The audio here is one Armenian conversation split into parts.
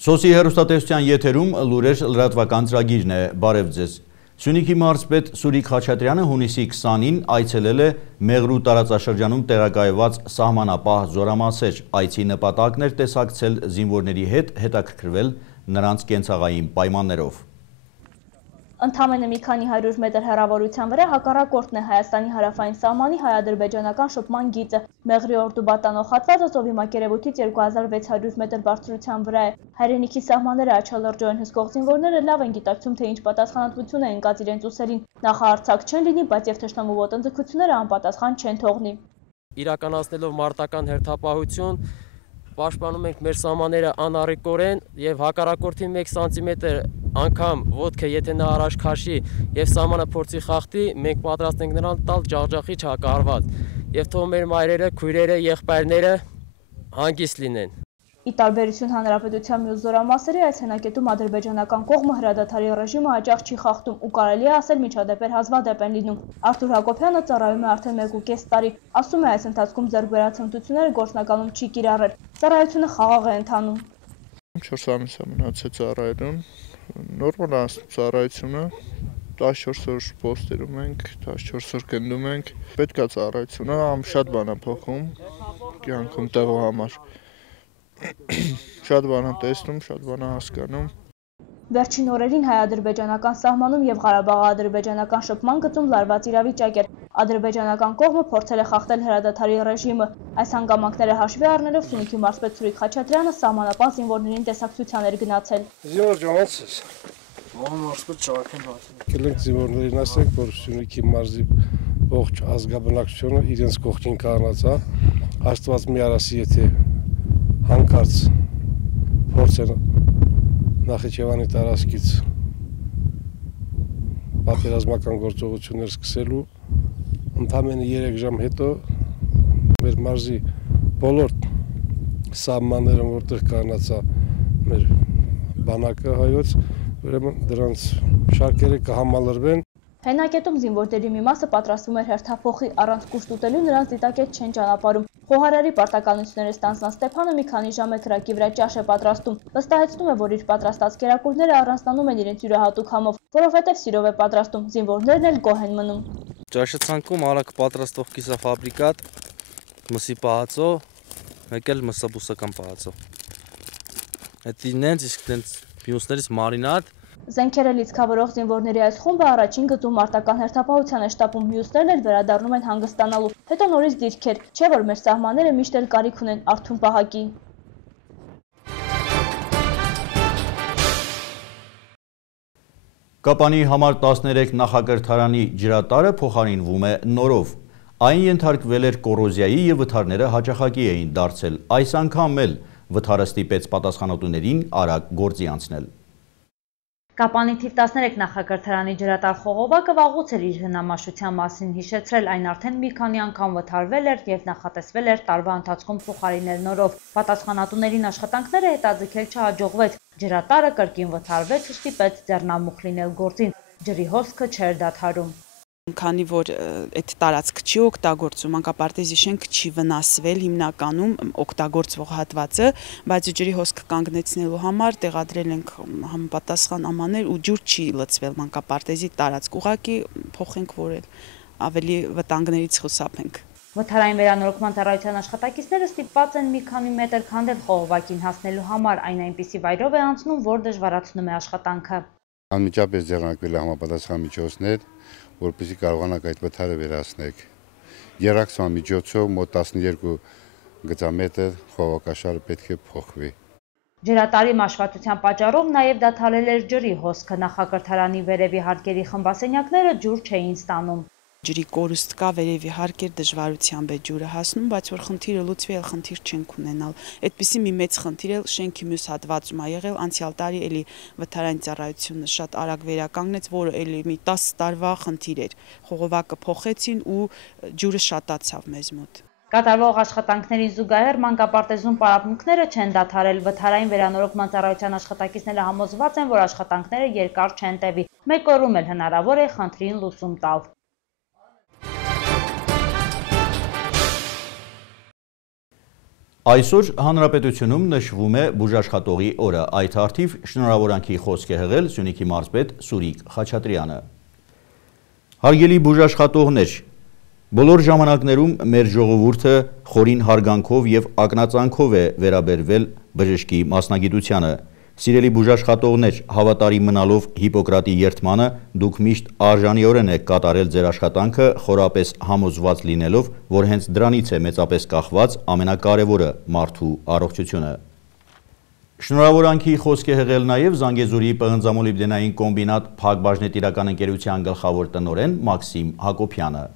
Սոսի հեռուստատեսության եթերում լուրեր լրատվական ծրագիրն է, բարև ձեզ։ Սյունիքի մարզպետ Սուրիկ Խաչատրյանը հունիսի 20-ին այցելել է Մեղրու տարածաշրջանում տեղակայված սահմանապահ զորամասեր, այցի նպատակն էր տեսակցել զինվորների հետ, հետաքրքրվել նրանց կենցաղային պայմաններով։ Ընդամենը մի քանի 100 մետր հեռավորության վրա հակառակորդն է Հայաստանի հարավային սահմանի հայ-ադրբեջանական շփման գիծը։ Մեղրի օրդու-բատանող հատվածը ծովի մակերևույթից 2600 մետր բարձրության վրա է։ Հայրենիքի սահմանները աչալրջորեն հսկող զինվորները լավ են գիտակցում, թե ինչ պատասխանատվություն է ընկած իրենց ուսերին։ Նախահարձակ չեն լինի, բայց եւ թշնամու ոտնձգությունները անպատասխան չեն թողնի։ Իրականացնելով մարտական հերթապահություն պաշտպանում ենք մեր սահմանները անառիկորեն եւ հակառակորդի 1 սանտիմետր անգամ ոտքը եթե նա առաջ քաշի եւ սահմանը փորձի խախտի, մենք պատրաստ ենք նրան տալ ջախջախիչ հակահարված եւ թող մեր մայրերը, քույրերը, եղբայրները հանգիստ լինեն։ Ի տարբերություն հանրապետության մյուս զորամասերի, այս հենակետում ադրբեջանական կողմը հրադադարի ռեժիմը հաճախ չի խախտում ու կարելի է ասել միջադեպեր հազվադեպ են լինում։ Արթուր Հակոբյանը ծառայում է արդեն 1.5 տարի, ասում է այս ընթացքում ձեռք բերած հմտությունները գործնականում չի կիրառել։ Ծառայությունը խաղաղ է ընթանում։ 4 ամիս է մնացել ծառայելուն, նորմալ է ծառայությունը, 14 օր պոստերում ենք, 14 օր գնդում ենք, պետք է ծառայությունը, շատ բան է փոխում կյանքում տեղի համար։ Շատ բան եմ տեսնում, շատ բան եմ հասկանում։ Վերջին օրերին հայ-ադրբեջանական սահմանում եւ Ղարաբաղ-ադրբեջանական շփման գծում լարված իրավիճակ էր։ Ադրբեջանական կողմը փորձել է խախտել հրադադարի ռեժիմը։ Այս հանգամանքները հաշվի առնելով Սյունիքի մարզպետ Սուրիկ Խաչատրյանը սահմանապահ զինվորներին տեսակցության էր գնացել։ Զինվոր ջանացես։ Մարզպետ Շահաքեն Բաթյան։ Կլենք զինվորներին ասենք, որ Սյունիքի մարզի ողջ ազգաբնակչությունը իրենց կողքին կանգնած է։ Աստված մի արասի, եթե հանկարծ փորձեն Նախիջևանի տարածքից պատերազմական գործողություններ սկսելու, ընդամենը 3 ժամ հետո մեր մարզի բոլոր սահմանները, որտեղ կանգնած է մեր բանակը հայոց, ուրեմն դրանց շարքերը կհամալրվեն։ Հենակետում զինվորների մի մասը պատրաստվում էր հերթափոխի, առանց կուշտ ուտելու նրանց դիտակետ չեն ճանապարհում։ Խոհարարի պարտականությունները ստանձնած Ստեփանը մի քանի ժամ է քրակի վրա ճաշ է պատրաստում։ Վստահեցնում է, որ իր պատրաստած կերակուրները առանձնանում են իրենց յուրահատուկ համով, որովհետև սիրով է պատրաստում, զինվորներն էլ գոհ են մնում։ Ճաշացանկում արագ պատրաստող կիսաֆաբրիկատ, մսի պահածո, մեկ էլ մսաբուսական պահածո։ Այդ ինձ իսկ դենց մյուսներից մարինադ։ Զենքերը լիցքավորող զինվորների այս խումբը առաջին գծում մարտական հերթապահության է շտապում, մյուսներն էլ վերադառնում են հանգստանալու, հետո նորից դիրքեր, չէ որ մեր սահմանները միշտ էլ կարիք ունեն արթուն պահակի։ Կապանի համար 13 նախակրթարանի ջրատարը փոխարինվում է նորով։ Այն ենթարկվել էր կոռոզիայի և վթարները հաճախակի էին դարձել, այս անգամ էլ վթարը ստիպեց պատասխանատուներին արագ գործի անցնել։ Կապանի թիվ 13 նախակրթարանի ջրատար խողովակը վաղուց էր իր հնամաշության մասին հիշեցրել, այն արդեն մի քանի անգամ վթարվել էր և նախատեսվել էր տարվա ընթացքում փոխարինել նորով։ Պատասխանատուներին աշխատանքները հետաձգել չհաջողվեց, ջրատարը կրկին վթարվեց ու ստիպեց ձեռնամուխ լինել գործին, ջրի հոսքը չէր դադարում։ Քանի որ այդ տարածքը չի օգտագործում, մանկապարտեզի շենքը չի վնասվել հիմնականում օգտագործվող հատվածը, բայց ջրի հոսքը կանգնեցնելու համար տեղադրել ենք համապատասխան ամաներ ու ջուր չի լցվել մանկապարտեզի տարածք, ուղղակի փոխենք, որ ավելի վտանգներից խուսափենք։ Վթարային վերանորոգման ծառայության աշխատակիցները ստիպված են մի քանի մետր քանդել խողովակին հասնելու համար, այն այնպիսի վայրով է անցնում, որ դժվարացնում է աշխատանքը։ Անմիջապես ձեռնարկվել է համապատասխան միջոցներ, որպեսզի կարողանանք այդ վթարը վերացնել։ Երակցման միջոցով մոտ 12 գծամետր խողովակաշարը պետք է փոխվի։ Ջրատարի մաշվածության պատճառով նաև դադարել էր ջրի հոսքը, նախակրթարանի վերևի հարկերի խմբասենյակները ջուր չէին ստանում։ Ջրի կորուստ կա, վերևի հարկեր դժվարությամբ է ջուրը հասնում, բայց որ խնդիրը լուծվի, այլ խնդիր չենք ունենալ։ Այդպիսի մի մեծ խնդիր էլ շենքի մյուս հատվածում է եղել, անցյալ տարի էլի վթարային ծառայությունը շատ արագ վերականգնեց, որը էլի մի 10 տարվա խնդիր էր։ Խողովակը փոխեցին ու ջուրը շատացավ մեզ մոտ։ Կատարվող աշխատանքներին զուգահեռ մանկապարտեզում պարապմունքները չեն դադարել, վթարային վերանորոգման ծառայության աշխատակիցները համոզված են, որ աշխատանքները երկար չեն տևի։ Մեկ օրում էլ հնարավոր է խնդրին լուծում տալ։ Այսօր Հանրապետությունում նշվում է բուժաշխատողի օրը, այդ հարթիվ շնորհավորանքի խոսք է հղել Սյունիքի մարզպետ Սուրիկ Խաչատրյանը։ Հարգելի բուժաշխատողներ, բոլոր ժամանակներում մեր ժողովուրդը խորին հարգանքով եւ ակնածանքով է վերաբերվել բժշկի մասնագիտությանը։ Սիրելի բուժաշխատողներ, հավատարիմ մնալով Հիպոկրատի երդմանը, դուք միշտ արժանիորեն եք կատարել ձեր աշխատանքը, խորապես համոզված լինելով, որ հենց դրանից է մեծապես կախված ամենակարևորը՝ մարդու առողջությունը։ Շնորհավորանքի խոսք է հղել նաև Զանգեզուրի պղնձամոլիբդենային կոմբինատ Փակ բաժնետիրական ընկերության գլխավոր տնօրեն Մաքսիմ Հակոբյանը։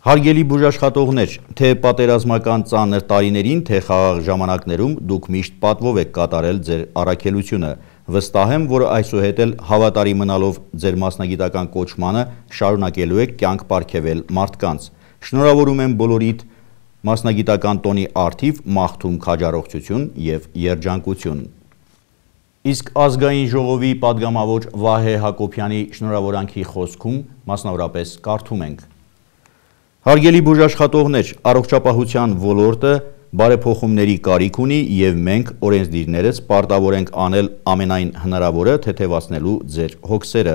Հարգելի բուժաշխատողներ, թե պատերազմական ծանր տարիներին, թե խաղաղ ժամանակներում դուք միշտ պատվով եք կատարել ձեր առաքելությունը։ Վստահ եմ, որ այսուհետ էլ հավատարիմ մնալով ձեր մասնագիտական կոչմանը շարունակելու եք կյանք պարգևել մարդկանց։ Շնորհավորում եմ բոլորիդ մասնագիտական տոնի առթիվ մաղթում քաջառողջություն եւ երջանկություն։ Իսկ ազգային ժողովի падգամավոր Վահե Հակոբյանի շնորհավորանքի խոսքում մասնավորապես կարդում ենք. Հարգելի բուժաշխատողներ, առողջապահության ոլորտը բարեփոխումների կարիք ունի եւ մենք օրենսդիրներս պարտավոր ենք անել ամենայն հնարավորը թեթևացնելու ձեր հոգսերը։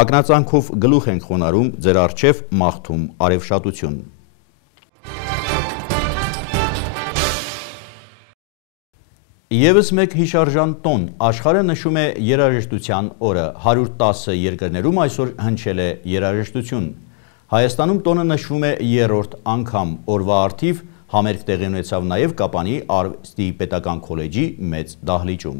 Ակնածանքով գլուխ ենք խոնարհում ձեր առջև մաղթում արևշատություն։ Եվս մեկ հիշարժան տոն, աշխարհը նշում է երաժշտության օրը, 110 երկրներում այսօր հնչել է երաժշտություն։ Հայաստանում տոնը նշվում է երրորդ անգամ, օրվա առթիվ համերգ տեղի ունեցավ նաև Կապանի արվեստի պետական քոլեջի մեծ դահլիճում։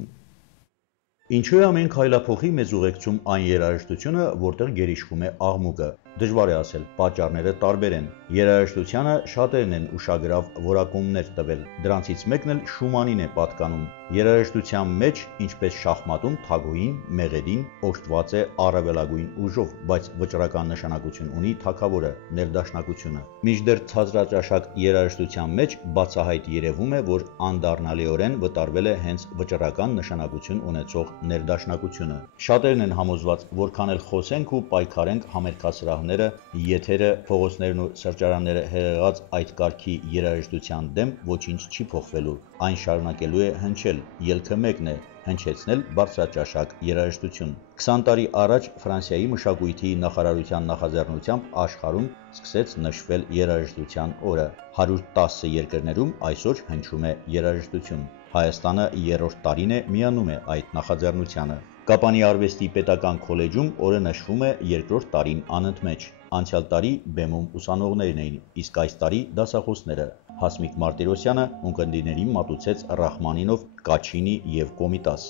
Ինչու է ամեն քայլափոխի մեզ ուղեկցում այն երաժշտությունը, որտեղ գերիշխում է աղմուկը։ Դժվար է ասել, պատճառները տարբեր են։ Երաժշտությանը շատերն են ուշագրավ որակումներ տվել, դրանցից մեկն էլ Շումանին է պատկանում։ Երաժշտության մեջ, ինչպես շախմատում, թագուհին, մեղեդին օժտված է առավելագույն ուժով, բայց վճռական նշանակություն ունի թագավորը, ներդաշնակությունը։ Մինչդեռ ցածրաճաշակ երաժշտության մեջ բացահայտ երևում է, որ անդառնալիորեն վտարվել է հենց վճռական նշանակություն ունեցող ներդաշնակությունը։ Շատերն են համոզված, որքան էլ խոսենք ու պայքարենք համերգասրահները, եթերը, փողոցներն ու սրճարանները հեղեղած այդ կարգի երաժշտության դեմ ոչինչ չի փոխվելու։ Այն շարունակելու է հնչել, ելքը մեկն է՝ հնչեցնել բարձրաճաշակ երաժշտություն։ 20 տարի առաջ Ֆրանսիայի մշակույթի նախարարության նախաձեռնությամբ աշխարհում սկսեց նշվել երաժշտության օրը։ 110 երկրներում այսօր հնչում է երաժշտություն։ Հայաստանը երրորդ տարին է միանում է այդ նախաձեռնությանը։ Կապանի արվեստի պետական քոլեջում օրը նշվում է երկրորդ տարին անընդմեջ։ Անցյալ տարի բեմում ուսանողներն էին, իսկ այս տարի դասախոսները։ Հասմիկ Մարտիրոսյանը ունկնդիրներին մատուցեց Ռախմանինով, Կաչինի եւ Կոմիտաս։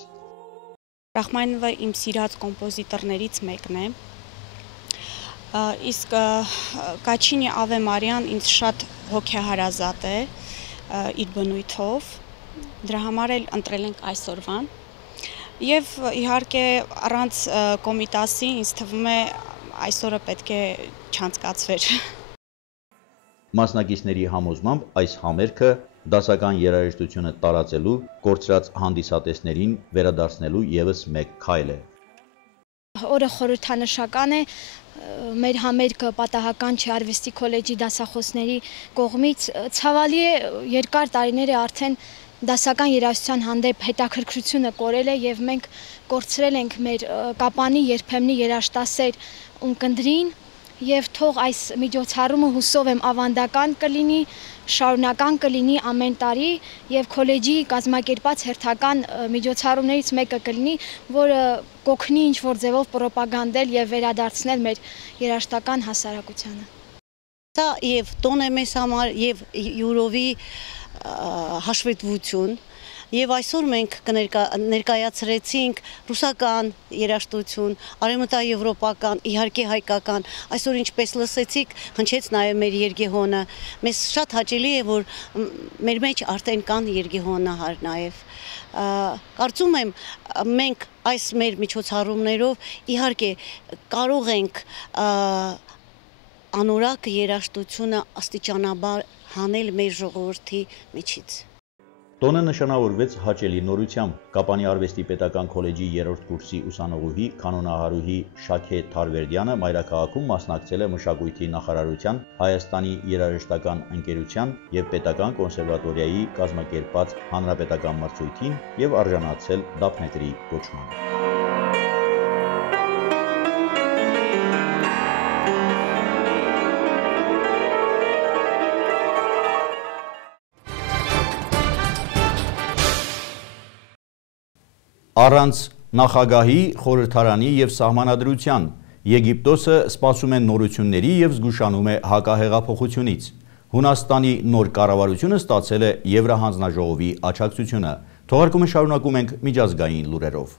Ռախմանինովը իմ սիրած կոմպոզիտորներից մեկն է։ Իսկ Կաչինի Ավե Մարիան ինձ շատ հոգեհարազատ է իր բնույթով։ Դրա համար էլ ընտրել ենք այսօրվան։ Եվ իհարկե առանց Կոմիտասի ինձ թվում է այսօրը պետք է չանցկացվեր։ Մասնակիցների համոզմամբ այս համերգը դասական երաժշտությունը տարածելու, կորցրած հանդիսատեսներին վերադարձնելու եւս մեկ քայլ է։ Օրը խորհրդանշական է, մեր համերգը պատահական չէ արվեստի քոլեջի դասախոսների կողմից, ցավալի է երկար տարիներ է արդեն դասական երաժշտության հանդեպ հետաքրքրությունը կորել է եւ մենք կորցրել ենք մեր Կապանի երբեմնի երաժշտասեր ունկնդրին եւ թող այս միջոցառումը հուսով եմ ավանդական կլինի, շարունական կլինի ամեն տարի եւ քոլեջի կազմակերպած հերթական միջոցառումներից մեկը կլինի, որը կօգնի ինչ-որ ձևով պրոպագանդել եւ վերադարձնել մեր երաժշտական հասարակությանը։ Դա եւ տոն է մեզ համար եւ յուրովի հաշվետվություն եւ այսօր մենք ներկայացրեցինք ռուսական երաժշտություն, արևմտաեվրոպական, իհարկե հայկական, այսօր ինչպես լսեցիք, հնչեց նաեւ մեր երգեհոնը։ Մեզ շատ հաճելի է, որ մեր մեջ արդեն կան երգեհոնահար նաեւ։ Կարծում եմ մենք այս մեր միջոցառումներով իհարկե կարող ենք անորակ երաժշտությունը աստիճանաբար հանել մեր ժողովրդի միջից։ Տոնը նշանավորվեց հաճելի նորությամբ։ Կապանի արվեստի պետական քոլեջի 3-րդ կուրսի ուսանողուհի կանոնահարուհի Շաքե Թարվերդյանը մայրաքաղաքում մասնակցել է մշակույթի նախարարության, Հայաստանի երաժշտական ընկերության և պետական կոնսերվատորիայի կազմակերպած հանրապետական մրցույթին և արժանացել դափնեկրի կոչման։ Առանց նախագահի, խորհրդարանի և սահմանադրության Եգիպտոսը սպասում է նորությունների և զգուշանում է հակահեղափոխությունից։ Հունաստանի նոր կառավարությունը ստացել է Եվրահանձնաժողովի աջակցությունը։ Թողարկումը շարունակում ենք միջազգային լուրերով։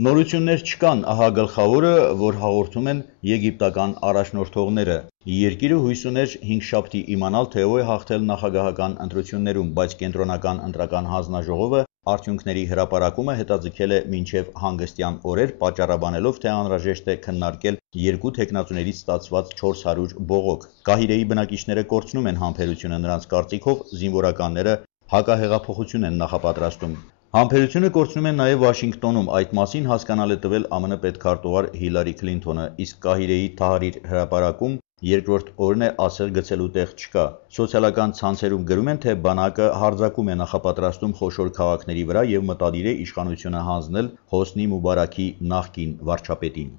Նորություններ չկան, ահա գլխավորը, որ հաղորդում են եգիպտական առաջնորդողները։ Երկիրը հույս ուներ հինգշաբթի իմանալ, թե ով է հաղթել նախագահական ընտրություններում, բայց կենտրոնական ընտրական հանձնաժողովը արդյունքների հրապարակումը հետաձգել է մինչև հանգստյան օրեր, պատճառաբանելով, թե անհրաժեշտ է քննարկել երկու թեկնածուներից ստացված 400 բողոք։ Կահիրեի բնակիչները կորցնում են համբերությունը, նրանց կարծիքով զինվորականները հակահեղափոխություն են նախապատրաստում։ Համբերությունը կորցնում են նաև Վաշինգտոնում, այդ մասին հասկանալ է տվել ԱՄՆ պետքարտուղար Հիլարի Քլինթոնը, իսկ Կահիրեի Թահրիր հրապարակում երկրորդ օրն է, ասել գցելու տեղ չկա։ Սոցիալական ցանցերում գրում են, թե բանակը հարձակում է նախապատրաստում խոշոր քաղաքների վրա և մտադիր է իշխանությունը հանձնել Հոսնի Մուբարաքի նախկին վարչապետին։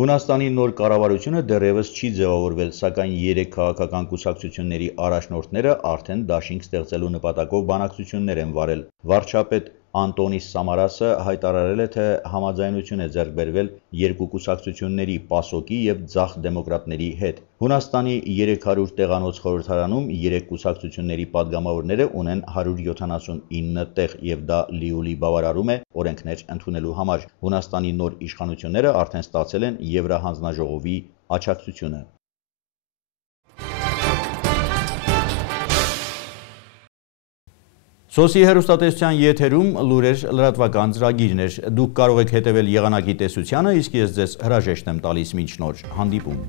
Հունաստանի նոր կառավարությունը դեռևս չի ձևավորվել, սակայն 3 քաղաքական կուսակցությունների առաջնորդները արդեն դաշինք ստեղծելու նպատակով բանակցություններ են վարել։ Վարչապետ Անտոնիս Սամարասը հայտարարել է, թե համաձայնություն է ձեռք բերվել երկու կուսակցությունների ՊԱՍՕԿ-ի և ձախ դեմոկրատների հետ։ Հունաստանի 300 տեղանոց խորհրդարանում 3 կուսակցությունների падգամավորները ունեն 179 տեղ, և դա լիովին բավարարում է օրենքներ ընդունելու համար։ Հունաստանի նոր իշխանությունները արդեն ստացել են Եվրահանձնաժողովի աջակցությունը։ Սոսի հեռուստատեսության եթերում լուրեր լրատվական ծրագիրներ։ Դուք կարող եք հետևել եղանակի տեսությանը, իսկ ես ձեզ հրաժեշտ եմ տալիս մինչ նոր հանդիպում։